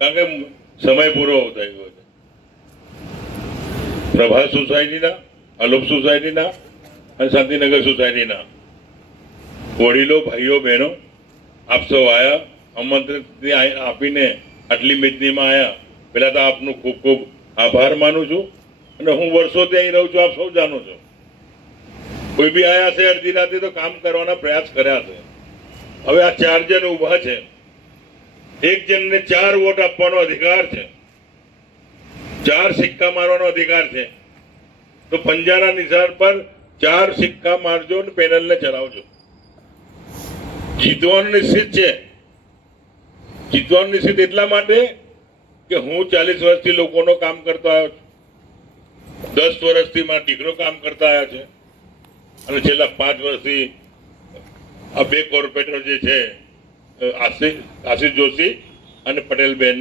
કારણ કે સમય પૂરો થઈ ગયો છે. પ્રભાસ સોસાયટીના, અલોપ સોસાયટીના અને શાંતિનગર સોસાયટીના વડીલો, ભાઈઓ, બહેનો આપ સૌ આવ્યા, આમંત્રણ આપીને આટલી મેદનીમાં આવ્યા. પહેલા તો આપનું ખૂબ ખૂબ આભાર માનું છું. અને હું વર્ષોથી અહીં રહું છું, આપ સૌ જાણો છો. કોઈ બી આયા છે અડધી રાતે તો કામ કરવાના પ્રયાસ કર્યા છે. હવે આ 4 જણ ઊભા છે, એક જણને 4 વોટ આપવાનો અધિકાર છે, 4 સિક્કા મારવાનો અધિકાર છે. તો પંજાના નિશાન પર 4 સિક્કા મારજો અને પેનલને ચલાવજો. જીતવાનું નિશ્ચિત છે. જીતવાનું નિશ્ચિત એટલા માટે કે હું 40 વર્ષથી લોકોનો કામ કરતો આવ્યો છું. 10 વર્ષથી મારો દીકરો કામ કરતા આવ્યા છે અને છેલ્લા 5 વર્ષથી આ 2 કોર્પોરેટર જે છે આશીષ જોશી અને પટેલબેન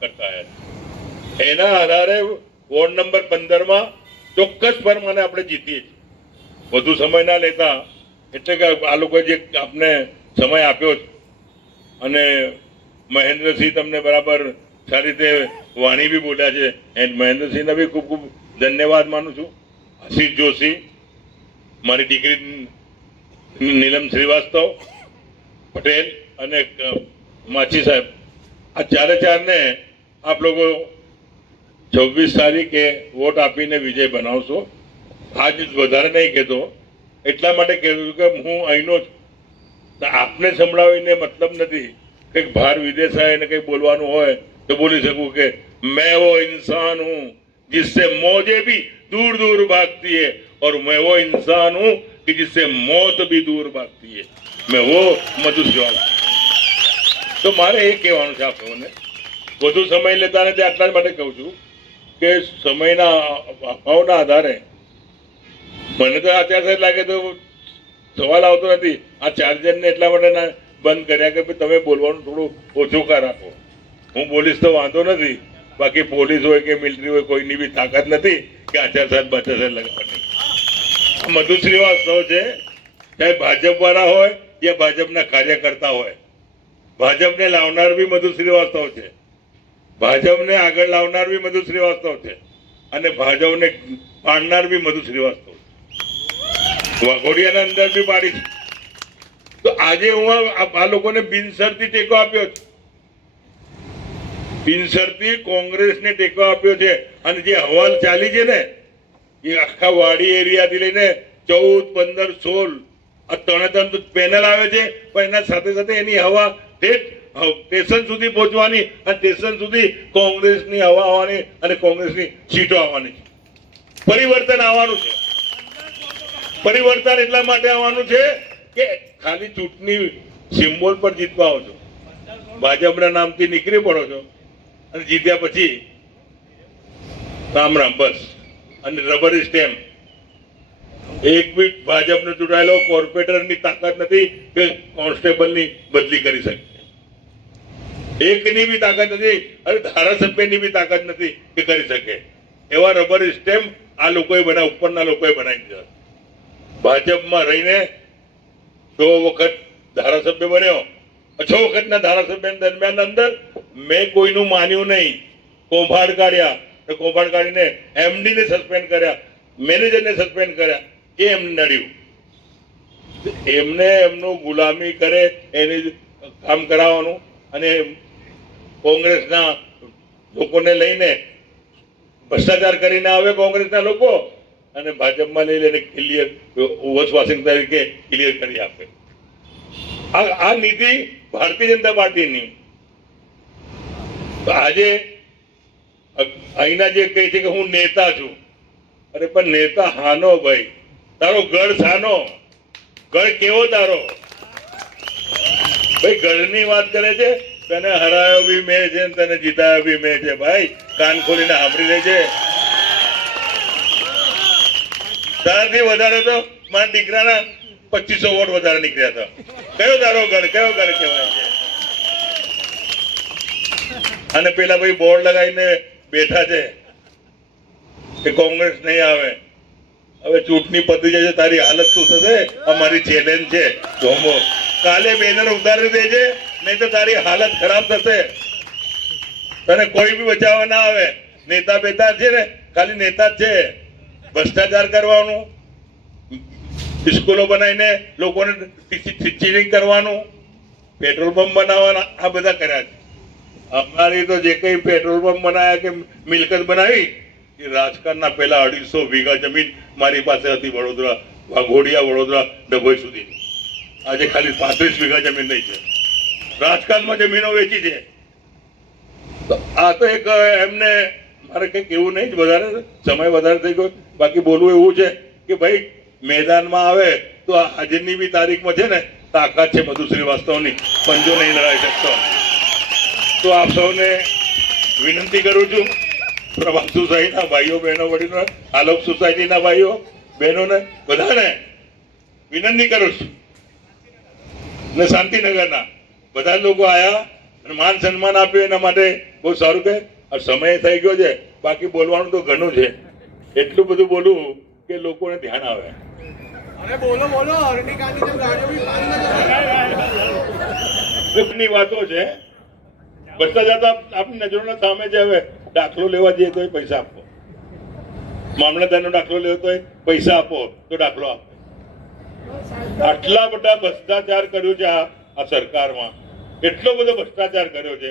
કરતા આવ્યા. એના આધારે વોર્ડ નંબર 15માં ચોક્કસ પ્રમાણે આપણે જીતીએ છીએ. વધુ સમય ના લેતા, એટલે કે આ લોકોએ જે આપને સમય આપ્યો છે અને મહેન્દ્રસિંહ તમને બરાબર સારી રીતે વાણી બી બોલ્યા છે. મહેન્દ્રસિંહને બી ખૂબ ખૂબ ધન્યવાદ માનું છું. આશીષ જોશી, મારી દીકરી નીલમ શ્રીવાસ્તવ, પટેલ અને માછી સાહેબ, આ 4ને આપ લોકો 26 તારીખે વોટ આપીને વિજય બનાવશો. આજ વધારે નહીં કહેતો, એટલા માટે કહેતું કે હું અહીંનો જ. આપને સંભળાવીને મતલબ નથી. કંઈક બહાર વિદેશ આવીને કંઈક બોલવાનું હોય તો બોલી શકું કે मैं वो इंसान हूँ जिससे मौजें भी दूर दूर भागती है और मैं वो इंसान हूँ कि जिससे मौत भी दूर भागती है. मैं वो મધુશ્વાસ. તો મારે એ કહેવાનું છે આપ સૌને. વધુ સમય લેતા નથી, આટલા માટે કહું છું કે સમયના અભાવના આધારે મને તો અત્યારે લાગે તો સવાલ આવતો નથી. આ 4 જણને એટલા માટે ના બંધ કર્યા કે તમે બોલવાનું થોડું ઓછું કા રાખો. હું બોલીશ તો વાંધો નથી, બાકી પોલીસ હોય કે મિલિટરી હોય કોઈની બી તાકાત નથી કે આચાર લગાવવાની. મધુ શ્રીવાસ્તવ છે, ચાહે ભાજપ વાળા હોય યા ભાજપના કાર્યકર્તા હોય. ભાજપને લાવનાર બી મધુ શ્રીવાસ્તવ છે, ભાજપને આગળ લાવનાર બી મધુ શ્રીવાસ્તવ છે અને ભાજપને પાડનાર બી મધુ શ્રીવાસ્તવ. વાઘોડિયાના અંદર બી પાડી છે. તો આજે હું આ લોકોને બિનશરતી ટેકો આપ્યો છે. બિનશરતી કોંગ્રેસને ટેકો આપ્યો છે. અને જે હવાલ ચાલી છે ને એ આખા વાડી એરિયાથી લઈને 14, 15, 16 આ 3 પેનલ આવે છે, પણ એના સાથે સાથે એની હવા સ્ટેશન સુધી પહોંચવાની અને સ્ટેશન સુધી કોંગ્રેસની હવા આવવાની અને કોંગ્રેસની સીટો આવવાની છે. પરિવર્તન આવવાનું છે. પરિવર્તન એટલા માટે આવવાનું છે કે ખાલી ચૂંટણી સિમ્બોલ પર જીતવા આવો છો, ભાજપના નામથી નીકળી પડો છો અને જીત્યા પછી રામ રામ બસ. અને રબર સ્ટેમ્પ. એક બી ભાજપનો ચૂંટાયેલો કોર્પોરેટરની તાકાત નથી કે કોન્સ્ટેબલની બદલી કરી શકે. એકની બી તાકાત નથી, અને ધારાસભ્યની બી તાકાત નથી કે કરી શકે. એવા રબર સ્ટેમ્પ આ લોકોએ બનાવ્યા, ઉપરના લોકોએ બનાવી દીધા. ભાજપમાં રહીને 6 વખત ધારાસભ્ય બન્યો. 6 વખતના ધારાસભ્ય દરમિયાન અંદર મેં કોઈનું માન્યું નહીં. કૌભાંડ કાઢ્યા, કૌભાંડ કાઢીને એમડીને સસ્પેન્ડ કર્યા, મેનેજરને સસ્પેન્ડ કર્યા. એ એમને નડ્યું. એમને એમનું ગુલામી કરે એની કામ કરાવવાનું અને કોંગ્રેસના લોકોને લઈને ભ્રષ્ટાચાર કરીને આવે કોંગ્રેસના લોકો અને ભાજપમાં લઈ લઈને ક્લિયર ઓવરસ્વાસિંગ તરીકે ક્લિયર કરી આપે. આ નીતિ ભારતીય જનતા પાર્ટીની. આજે અહીંના જે કહે છે કે હું નેતા છું, અરે પણ નેતા હાનો ભાઈ, તારો ગઢ સાનો, ગઢ કેવો તારો ભાઈ? ગઢની વાત કરે છે. તને હરાયો બી મેં છે, તને જીતાયો બી મેં છે. ભાઈ કાન ખોલીને સાંભળી લેજે. તારાથી વધારે તો મારા દીકરાના 2500 વોટ વધારે નીકળ્યા હતા. કયો તારો ગઢ, કયો ગઢ કહેવાય છે? અને પેલા ભાઈ બોર્ડ લગાવીને બેઠા છે કે કોંગ્રેસ નહીં આવે. હવે ચૂંટણી પતી જશે, તારી હાલત શું થશે? અમારી ચેલેન્જ છે. કાલે બેનર ઉતારી દેજે, નહીં તો તારી હાલત ખરાબ થશે. તને કોઈ બી બચાવવા ના આવે. નેતા બેતા છે ને, ખાલી નેતા જ છે. ભ્રષ્ટાચાર કરવાનું, સ્કૂલો બનાવીને લોકોને ટીચિંગ કરવાનું, પેટ્રોલ પંપ બનાવવાના, આ બધા કર્યા છે. અમારી તો જે કઈ પેટ્રોલ પંપ બનાવ્યા કે મિલકત બનાવી એ રાજકારણના પહેલા 250 વીઘા જમીન મારી પાસે હતી વડોદરા, વાઘોડિયા વડોદરા ડભોઈ સુધી. આજે ખાલી 35 વીઘા જમીન નહીં છે. રાજકારણમાં જમીનો વેચી છે. આ તો એક એમને મારે કંઈક એવું નહીં, વધારે સમય વધારે થઈ ગયો. બાકી બોલવું એવું છે કે ભાઈ મેદાનમાં આવે તો આજની બી તારીખમાં છે ને તાકાત છે મધુ શ્રીવાસ્તવની, પંજો નહીં લડાઈ શકતો. તો આપ સૌને વિનંતી કરું છું, પ્રભાત સોસાયટીના ભાઈઓ બહેનો વડીલો, આલોક સોસાયટીના ભાઈઓ બહેનોને બધાને વિનંતી કરું છું, ને શાંતિનગરના બધા લોકો આયા અને માન સન્માન આપ્યું એના માટે બહુ સારું કે. સમય થઈ ગયો છે, બાકી બોલવાનું તો ઘણું છે. એટલું બધું બોલું કે લોકોને ધ્યાન આવે. ની વાતો છે બચતા જતા આપની નજરોના સામે છે. હવે દાખલો લેવા જઈએ તો પૈસા આપો, મામલતદારનો દાખલો લેવો તો પૈસા આપો તો દાખલો આપો. આટલા બધા ભ્રષ્ટાચાર કર્યો છે આ સરકારમાં, એટલો બધો ભ્રષ્ટાચાર કર્યો છે.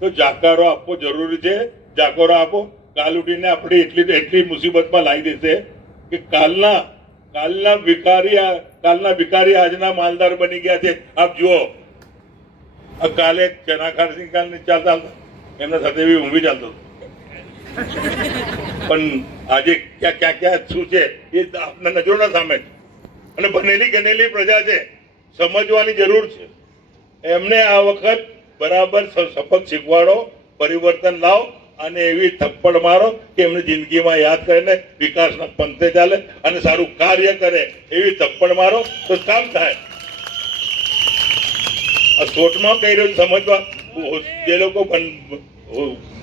તો જાકારો આપવો જરૂરી છે. જાકારો આપો. કાલ ઉઠીને આપણે એટલી મુસીબતમાં લાવી દેશે કે કાલના ભિખારી આજના માલદાર બની ગયા છે. આપ જુઓ, કાલે ચના ખારસી કાલની ચાલતા એમના સાથે બી હું બી ચાલતો પણ આજે ક્યાં શું છે એ આપના નજરોના સામે છે. અને બનેલી ગનેલી પ્રજા છે, સમજવાની જરૂર છે. એમને આ વખત બરાબર સબક શીખવાડો, પરિવર્તન લાવો અને એવી થપ્પડ મારો કે એમને જિંદગીમાં યાદ કરીને વિકાસના પંથે ચાલે અને સારું કાર્ય કરે. એવી થપ્પડ મારો તો કામ થાય. આ શોર્ટમાં કહી રહ્યું સમજવા, જે લોકો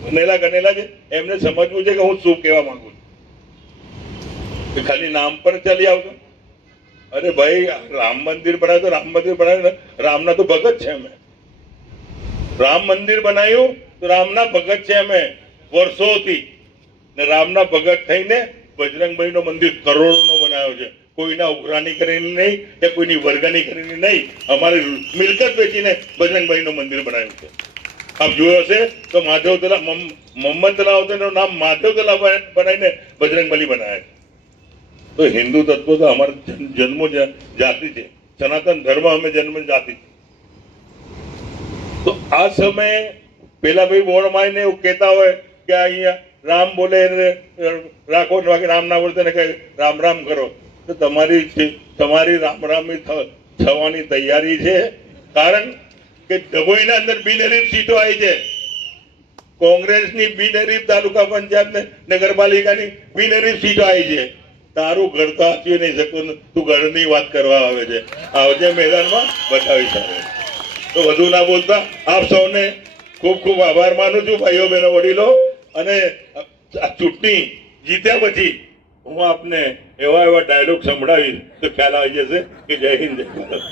બનેલા ગનેલા છે એમને સમજવું છે કે હું શું કહેવા માંગુ છું. ખાલી નામ પર ચાલી આવતો. અરે ભાઈ, રામ મંદિર બનાવ્યું તો રામ મંદિર બનાવ્યું, રામના તો ભગત છે અમે. રામ મંદિર બનાવ્યું તો રામના ભગત છે અમે વર્ષોથી. ને રામના ભગત થઈને બજરંગબલીનો મંદિર કરોડોનો બનાવ્યો છે. કોઈના ઉઘરાણી કરીને નહીં કે કોઈની વર્ગણી કરીને નહીં, અમારી મિલકત વેચીને બજરંગબલીનું મંદિર બનાવ્યું છે. આપ જોયો હશે તો માધવ તલાવ, મોહમ્મદ તલાવ તેનું નામ માધવ તલાવ બનાવીને બજરંગબલી બનાવ્યા છે. તો હિન્દુ તત્વો તો અમારા જન્મો જાતિ છે. સનાતન ધર્મ અમે જન્મ જાતિ છે. તો આ સમયે પેલા ભાઈ બોર્ડ મારીને એવું કહેતા હોય કે અહીંયા રામ બોલે રાખો, બાકી રામ ના બોલતે ને કે રામ રામ કરો. તો તમારી રામ રામ થવાની તૈયારી છે. કારણ કે ડભોઈના અંદર બિનહરીફ સીટો આવી છે. કોંગ્રેસની બિનહરીફ તાલુકા પંચાયત ને નગરપાલિકાની બિનહરીફ સીટો આવી છે. તારું ઘર તો આપી નહીં શકતું, તું ઘરની વાત કરવા આવે છે. આવજે મેદાનમાં બતાવીશ આવે. તો વધુ ના બોલતા આપ સૌને ખૂબ ખૂબ આભાર માનું છું, ભાઈઓ બહેનો વડીલો. અને આ ચૂંટણી જીત્યા પછી હું આપને એવા ડાયલોગ સંભળાવીશ તો ખ્યાલ આવી જશે કે જય હિન્દ જય ભારત.